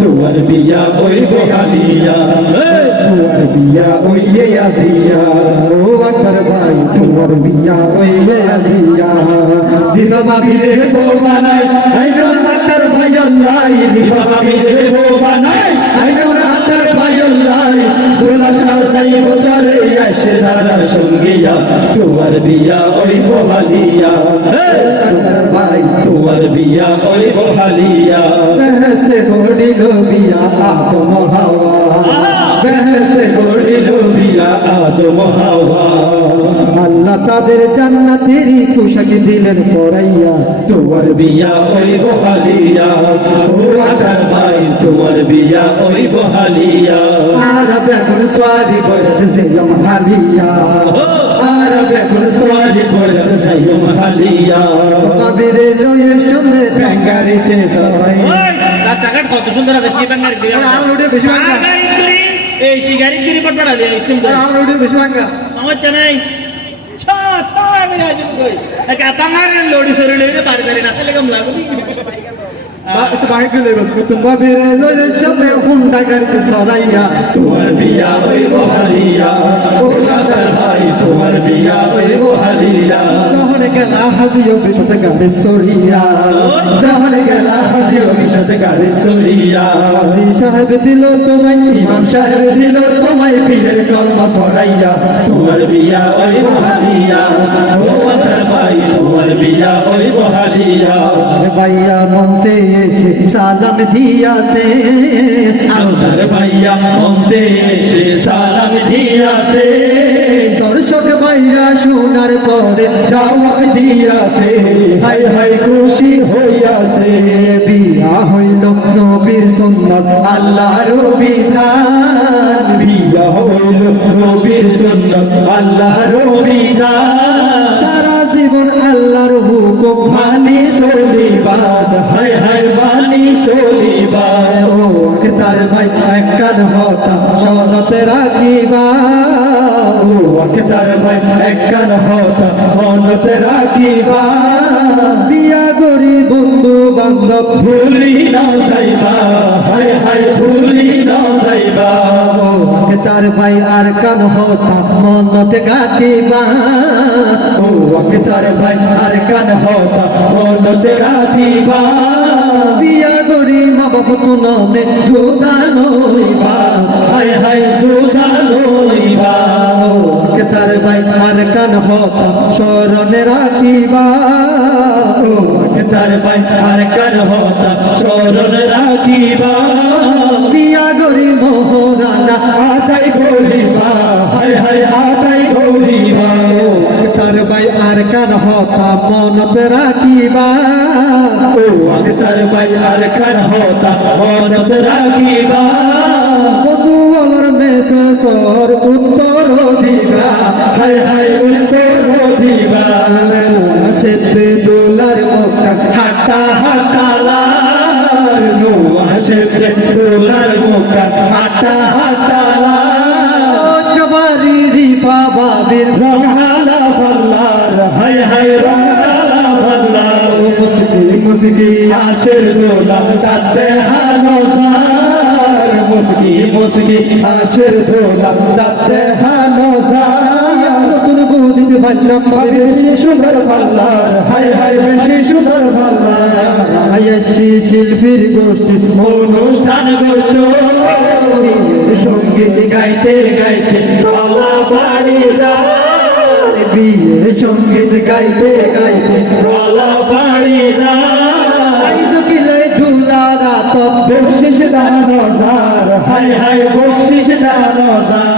দুয়ার বিয়া ওই বহালিয়া দুয়ার বিয়া ওই আজিয়া ও আতর ভাই, দুয়ার বিয়া ওই আজিয়া বিধবা বিদে বানাই আইন মাতার ভাইয়ের নাই বিধবা বিদে বানাই আইন দুলাশা সাই মোতারে আইসে যারা শুনিয়া তোমার বিয়া ওই বহালিয়া তোমার ভাই তোমার বিয়া ওই বহালিয়া বেহেস্তে গড়িল বিয়া আদম হাওয়া। বেহেস্তে গড়িল বিয়া হাওয়া। আল্লাহ তাদের জান্নাতেরই পোশাক দিলেন পরাইয়া। তোমার বিয়া ওই বহালিয়া ও আদার ভাই তোমার বিয়া ওই বহালিয়া আর সোয়ারি করে জেলম হালিয়া। আর বেগুন সোয়ারি করে জেলম হালিয়া। কবিরে লয়ে শুনে ঠ্যাঙ্গারিতে সবাই রাস্তাঘাট কত সুন্দর আছে কি বাঙালি দিয়ে আর বেশি ভাঙা। এই শিকারি গিরি পট পড়ালি সুন্দর। আর বেশি ভাঙ্গা আমার জানাই ছা ছা আমি রাজু কই একা বাঙালি লোডি সরি লইলে পারি পারি না তাহলে কেমন লাগবে? তোমার বিয়া ওই বহালিয়া ও আদার ভাই তোমার বিয়া বহালিয়া শহরে গেলা হাজিও বিশতে গাড়ি সরিয়া। শহরে গেলা হাজিও বিশতে গাড়ি সরিয়া। হাজি সাহেব দিল তোমায় ইমাম সাহেব দিল তোমায় পীরের কলমা পড়াইয়া। তোমার বিয়া ওই বহালিয়া ও ভাই তোমার বিয়া ওই বহালিয়া ভাইয়া মনসে সালাম দিয়াছে। আদার ভাইয়া মনসে সালাম দিয়াছে। দর্শক ভাইরা শোনার পরে জবাব দিয়াছে। হাই হাই খুশি হইয়াছে। বিয়া হইল নবীর সুন্নাত আল্লাহর বিধান। বিয়া হইল নবীর সুন্নাত আল্লাহর বিধান। চলিবাদ ও তার ভাই একখান হতা শরতে রাখিবা ও তার ভাই একখান হতা মনতে রাখিবা বিয়া গরি বন্ধু বান্ধব ভুলি না যাইবা হাই হাই ভুলি না যাইবা। ও তার ভাই আর কান হতা মনতে গাতিবা ও তার ভাই আর কান হতা মনতে গাতিবা গরি মা বাপ তো নামে জোদা লইবা হাই হাই জোদা লইবা তার ভাই আর কান হতা স্মরণে রাখিবা? তার ভাই আর কান হতা স্মরণে রাখিবা? পিয়া গরি মোহরানা আশাই গরিবা আর কান হতা মনত রাখিবা। ও তার ভাই আর কান হতা মনত রাখিবা। বধুয়ার মেঘসর উত্তর দিবা। হাই হাই উত্তর দিবা। সেতে দোলার মুখটা হাটা হাটালার নোয়া সেতে দোলার মুখটা হাটা আশের দোলা তাতে হানোসার মুসকি মুসকি আশের দোলা তাতে হানোসার নতুন বুঝিত ভাল্লাম বেশি সুন্দর পাল্লার হাই হাই বেশি সুন্দর পাল্লার। হাইয়াসি শিল্পীর গোষ্ঠী অনুষ্ঠান গোষ্ঠ সংগীত গাইতে গাইতে পালা বাড়ি যায়। বিয়ে সংগীত গাইতে গাইতে পালা বাড়ি রাত বকশিস দান হাই হাই বকশিস দান